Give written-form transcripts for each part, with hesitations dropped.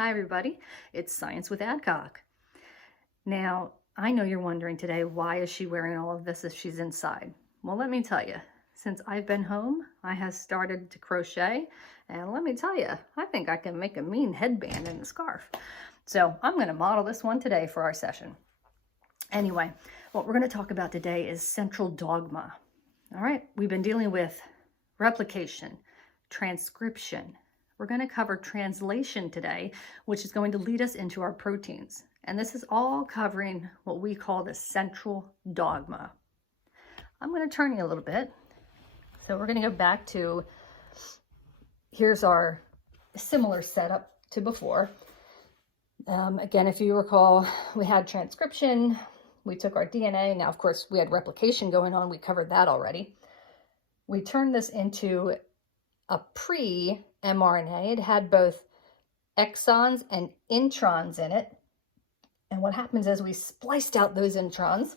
Hi everybody, it's Science with Adcock. Now, I know you're wondering today, why is she wearing all of this if she's inside? Well, let me tell you, since I've been home, I have started to crochet, and let me tell you, I think I can make a mean headband and a scarf. So I'm going to model this one today for our session. Anyway, what we're going to talk about today is central dogma. All right, we've been dealing with replication, transcription. We're going to cover translation today, which is going to lead us into our proteins. And this is all covering what we call the central dogma. I'm going to turn you a little bit. So we're going to go back to, here's our similar setup to before. Again, if you recall, we had transcription, we took our DNA. Now, of course, we had replication going on. We covered that already. We turned this into a pre-mRNA. It had both exons and introns in it. And what happens is we spliced out those introns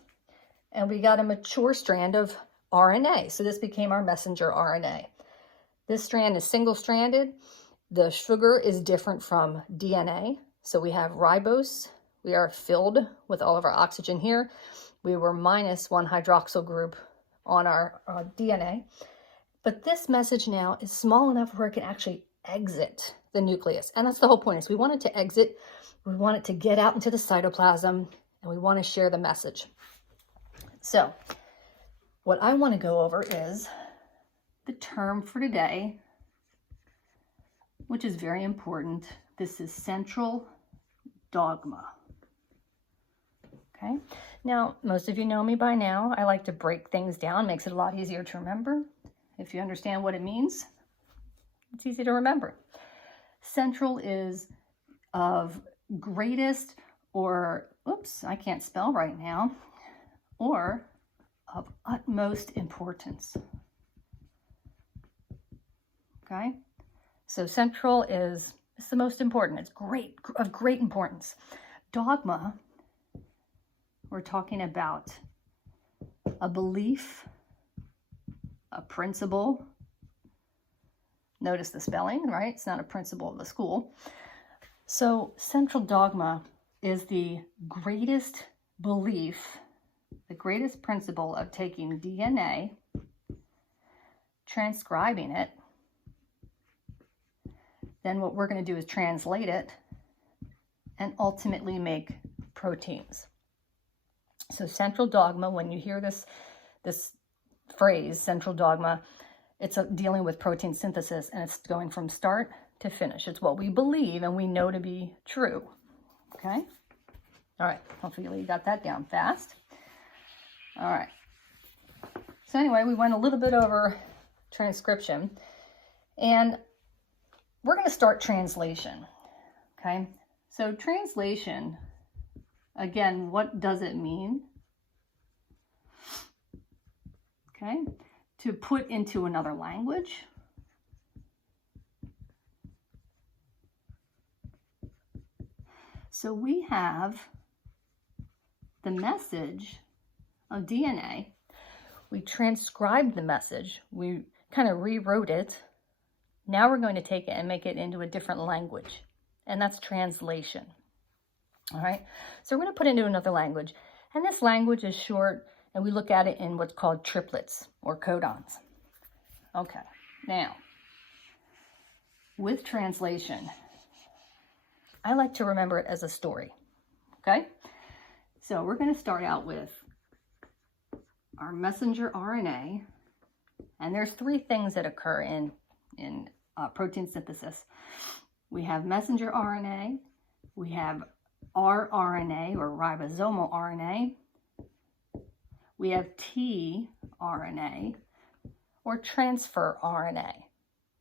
and we got a mature strand of RNA. So this became our messenger RNA. This strand is single-stranded. The sugar is different from DNA. So we have ribose. We are filled with all of our oxygen here. We were minus one hydroxyl group on our DNA. But this message now is small enough where it can actually exit the nucleus. And that's the whole point, is we want it to exit, we want it to get out into the cytoplasm, and we want to share the message. So what I want to go over is the term for today, which is very important. This is central dogma. Okay. Now, most of you know me by now. I like to break things down, makes it a lot easier to remember. If you understand what it means, it's easy to remember. Central is of greatest or, oops, I can't spell right now, or of utmost importance. Okay? So central is, it's the most important. It's of great importance. Dogma, we're talking about a belief, a principle. Notice the spelling, right? It's not a principle of the school. So central dogma is the greatest belief, the greatest principle of taking DNA, transcribing it. Then what we're going to do is translate it and ultimately make proteins. So central dogma, when you hear this phrase, central dogma, it's dealing with protein synthesis, and it's going from start to finish. It's what we believe and we know to be true. Okay? All right. Hopefully you got that down fast. All right. So anyway, we went a little bit over transcription, and we're going to start translation. Okay? So translation, again, what does it mean? Okay, to put into another language. So we have the message of DNA. We transcribed the message. We kind of rewrote it. Now we're going to take it and make it into a different language. And that's translation. All right, so we're going to put it into another language. And this language is short, and we look at it in what's called triplets or codons. Okay, now, with translation, I like to remember it as a story, okay? So we're going to start out with our messenger RNA, and there's three things that occur in protein synthesis. We have messenger RNA, we have rRNA or ribosomal RNA, we have tRNA or transfer RNA.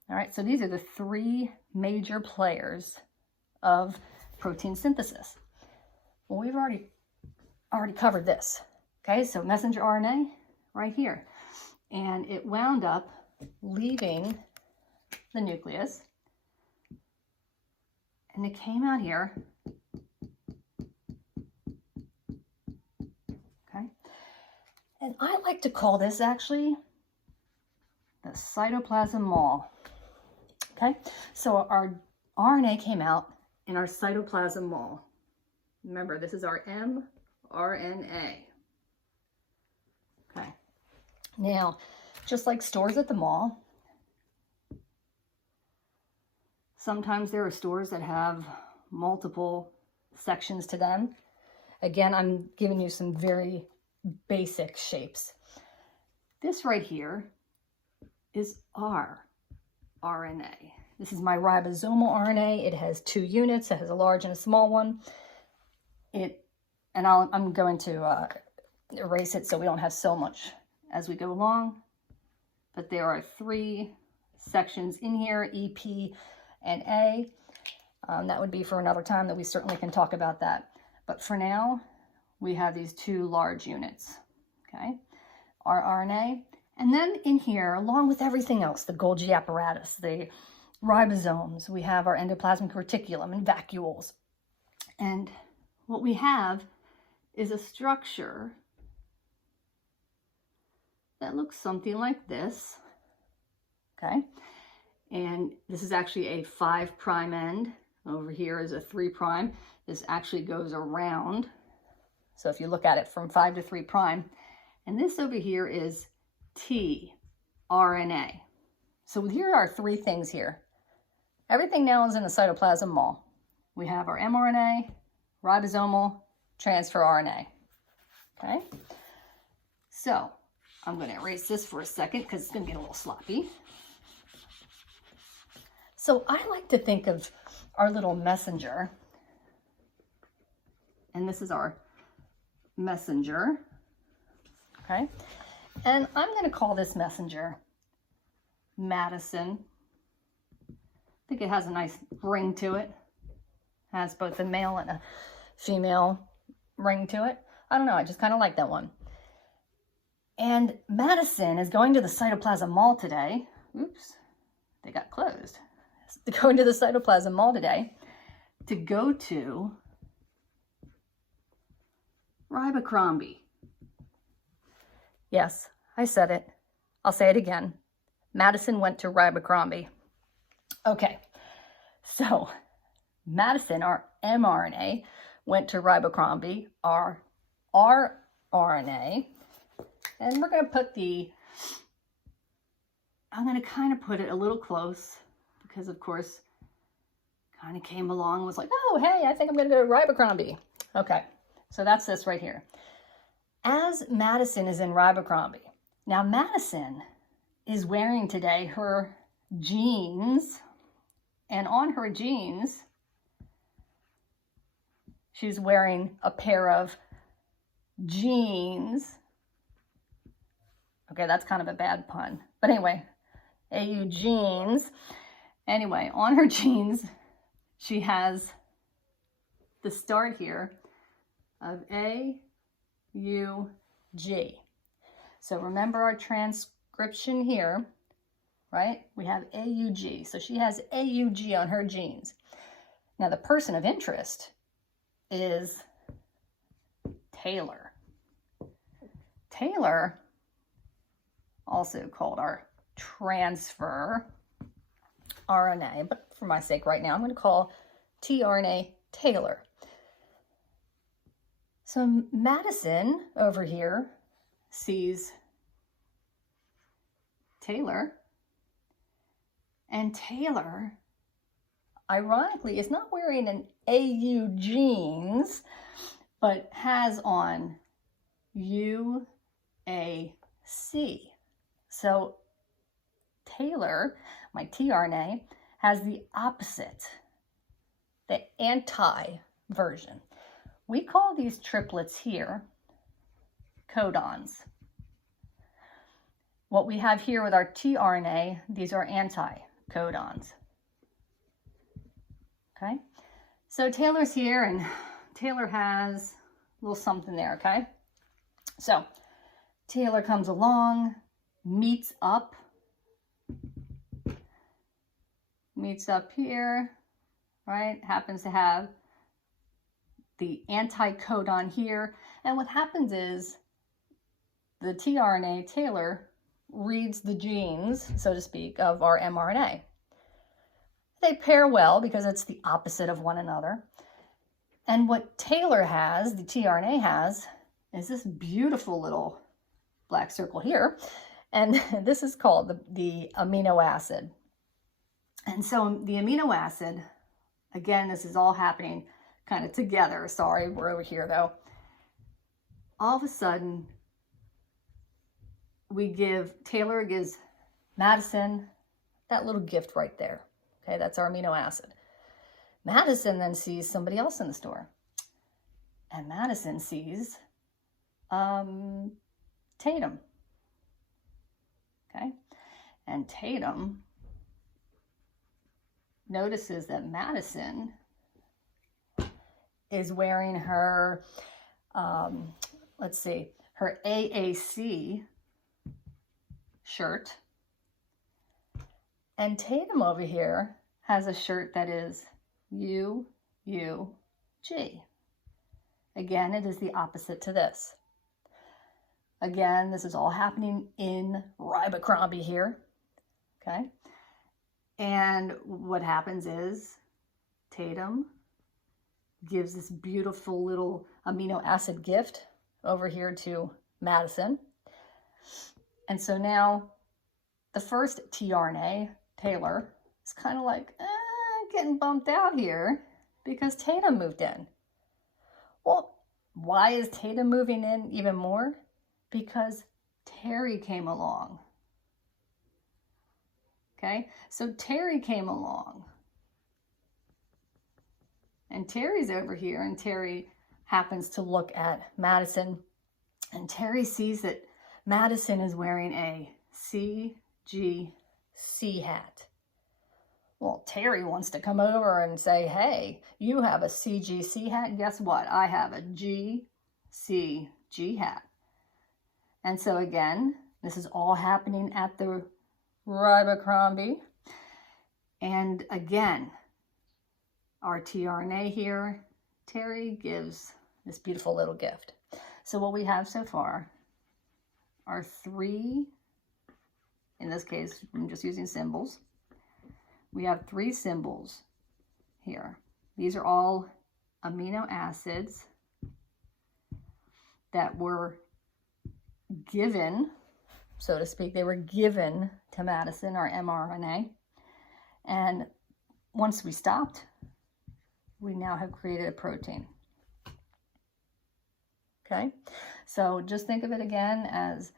All right, so these are the three major players of protein synthesis. Well, we've already covered this. Okay, so messenger RNA right here. And it wound up leaving the nucleus. And it came out here. And I like to call this actually the cytoplasm mall. Okay, so our RNA came out, in our cytoplasm mall. Remember, this is our mRNA. Okay. Now, just like stores at the mall, sometimes there are stores that have multiple sections to them. Again, I'm giving you some very basic shapes. This right here is our RNA. This is my ribosomal RNA. It has 2 units. It has a large and a small one. I'm going to erase it so we don't have so much as we go along. But there are 3 sections in here, E, P, and A. That would be for another time that we certainly can talk about that. But for now, we have these 2 large units, okay? Our RNA. And then in here, along with everything else, the Golgi apparatus, the ribosomes, we have our endoplasmic reticulum and vacuoles. And what we have is a structure that looks something like this, okay? And this is actually a 5' end. Over here is a 3'. This actually goes around. So if you look at it from 5 to 3', and this over here is tRNA. So here are 3 things here. Everything now is in the cytoplasm mall. We have our mRNA, ribosomal, transfer RNA. Okay? So I'm going to erase this for a second because it's going to get a little sloppy. So I like to think of our little messenger, and this is our messenger, okay? And I'm going to call this messenger Madison. I think it has a nice ring to it. It has both a male and a female ring to it. I don't know, I just kind of like that one. And Madison is going to the cytoplasm mall today. Oops, they got closed. Going to the cytoplasm mall today to go to Ribacrombie. Yes, I said it. I'll say it again. Madison went to Ribacrombie. Okay, so Madison, our mRNA, went to Ribacrombie, our rRNA, and we're going to put I'm going to kind of put it a little close because, of course, kind of came along and was like, oh, hey, I think I'm going to go to Ribacrombie. Okay, so that's this right here. As Madison is in Ribacrombie, now Madison is wearing today her jeans, and on her jeans, she's wearing a pair of jeans. Okay, that's kind of a bad pun. But anyway, AU jeans. Anyway, on her jeans, she has the start here of AUG. So remember our transcription here, right? We have AUG. So she has AUG on her jeans. Now the person of interest is Taylor. Taylor, also called our transfer RNA, but for my sake right now, I'm going to call tRNA Taylor. So Madison over here sees Taylor, and Taylor, ironically, is not wearing an AU jeans, but has on UAC. So Taylor, my tRNA, has the opposite, the anti-version. We call these triplets here codons. What we have here with our tRNA, these are anti-codons. Okay, so Taylor's here, and Taylor has a little something there, okay? So Taylor comes along, meets up here, right? Happens to have the anti-codon here. And what happens is the tRNA, Taylor, reads the genes, so to speak, of our mRNA. They pair well because it's the opposite of one another. And what Taylor has, the tRNA has, is this beautiful little black circle here. And this is called the amino acid. And so the amino acid, again, this is all happening kind of together. Sorry, we're over here though. All of a sudden, Taylor gives Madison that little gift right there. Okay, that's our amino acid. Madison then sees somebody else in the store. And Madison sees Tatum. Okay, and Tatum notices that Madison is wearing her, let's see, her AAC shirt. And Tatum over here has a shirt that is UUG. Again, it is the opposite to this. Again, this is all happening in ribochromby here. Okay. And what happens is Tatum gives this beautiful little amino acid gift over here to Madison. And so now the first tRNA, Taylor, is kind of like getting bumped out here because Tatum moved in. Well, why is Tatum moving in even more? Because Terry came along. Okay, so Terry came along. And Terry's over here, and Terry happens to look at Madison, and Terry sees that Madison is wearing a CGC hat. Well, Terry wants to come over and say, hey, you have a CGC hat. Guess what? I have a GCG hat. And so again, this is all happening at the ribochromby. And again, our tRNA here, Terry gives this beautiful little gift. So what we have so far are 3, in this case, I'm just using symbols. We have 3 symbols here. These are all amino acids that were given, so to speak, they were given to Madison, our mRNA. And once we stopped, we now have created a protein. Okay, so just think of it again as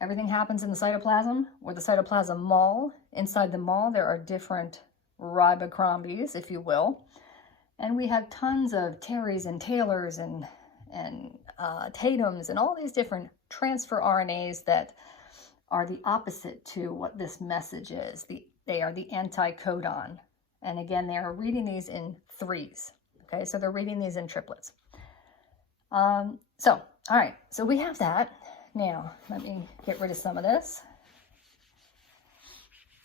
everything happens in the cytoplasm or the cytoplasm mall. Inside the mall, there are different ribochrombies, if you will. And we have tons of Terrys and Taylors and Tatums and all these different transfer RNAs that are the opposite to what this message is. They are the anticodon. And again, they are reading these in 3s. Okay, so they're reading these in triplets. All right, so we have that. Now, let me get rid of some of this.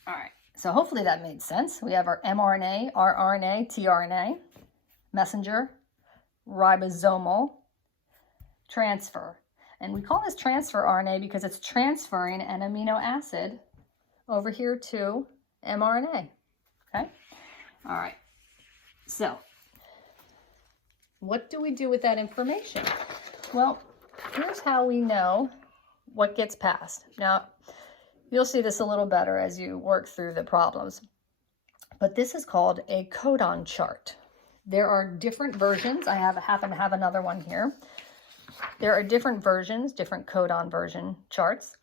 All right, so hopefully that made sense. We have our mRNA, rRNA, tRNA, messenger, ribosomal, transfer. And we call this transfer RNA because it's transferring an amino acid over here to mRNA, okay? All right, so what do we do with that information? Well, here's how we know what gets passed. Now, you'll see this a little better as you work through the problems, but this is called a codon chart. There are different versions. I happen to have another one here. There are different versions, different codon version charts.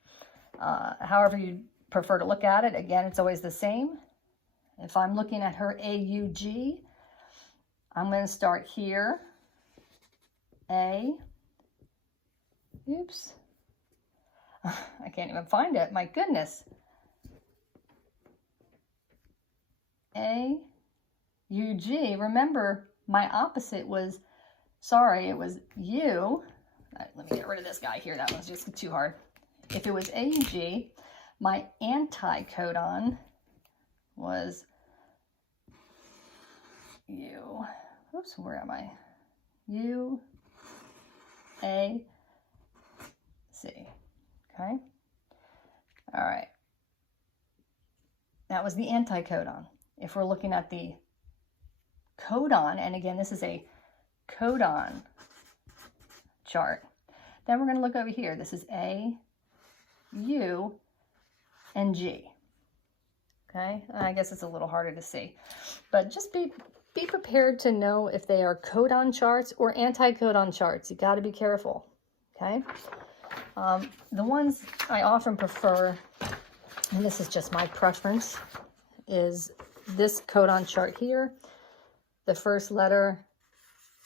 However you prefer to look at it, again, it's always the same. If I'm looking at her AUG, I'm going to start here. Oops. I can't even find it. My goodness. AUG. Remember, my opposite was, it was U. Let me get rid of this guy here. That one's just too hard. If it was AUG, my anticodon was U. Oops, where am I? U, A, C. Okay. All right. That was the anticodon. if we're looking at the codon, and again, this is a codon chart, then we're going to look over here. This is A, U, and G. Okay, I guess it's a little harder to see, but just be prepared to know if they are codon charts or anti-codon charts. You got to be careful. Okay, the ones I often prefer, and this is just my preference, is this codon chart here. The first letter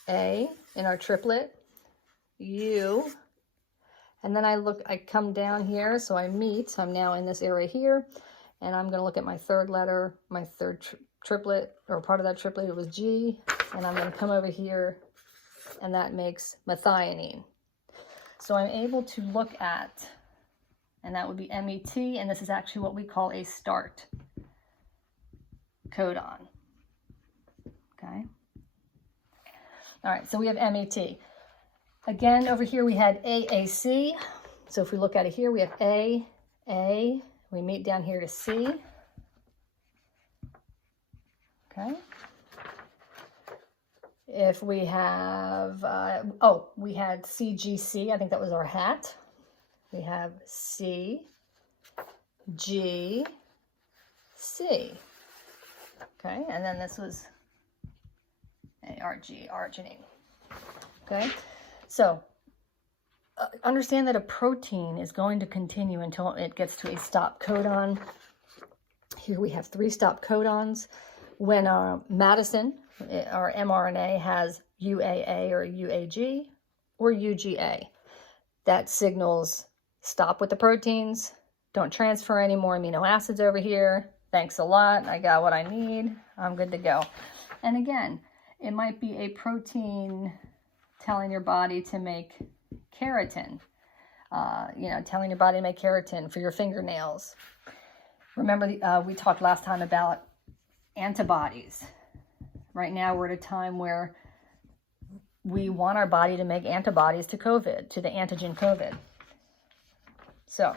A in our triplet, U, and then I come down here, so I'm now in this area here, and I'm going to look at my third letter, my third triplet, or part of that triplet, it was G, and I'm going to come over here, and that makes methionine. So I'm able to look at, and that would be MET, and this is actually what we call a start codon. Okay. All right, so we have MET. Again, over here we had AAC. So if we look at it here, we have A, we meet down here to C. Okay. If we have, we had CGC, I think that was our hat. We have C, G, C. Okay, and then this was ARG, arginine. Okay, so understand that a protein is going to continue until it gets to a stop codon. Here we have 3 stop codons. When medicine, our mRNA, has UAA or UAG or UGA, that signals stop with the proteins, don't transfer any more amino acids over here. Thanks a lot, I got what I need, I'm good to go. And again, it might be a protein telling your body to make keratin, telling your body to make keratin for your fingernails. Remember, we talked last time about antibodies. Right now, we're at a time where we want our body to make antibodies to COVID, to the antigen COVID. So,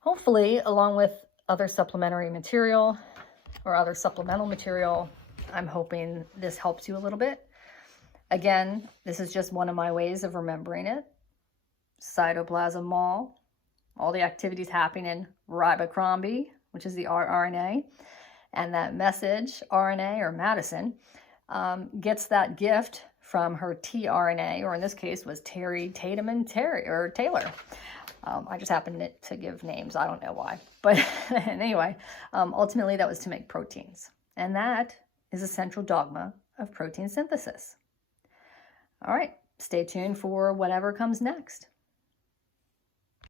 hopefully, along with other supplementary material or other supplemental material, I'm hoping this helps you a little bit. Again, this is just one of my ways of remembering it. Cytoplasm mall, all the activities happening in ribochromby, which is the rRNA, and that message RNA or Madison gets that gift from her tRNA, or in this case was Terry Tatum and Taylor. I just happened to give names. I don't know why. But anyway, ultimately that was to make proteins. And that is a central dogma of protein synthesis. All right, stay tuned for whatever comes next.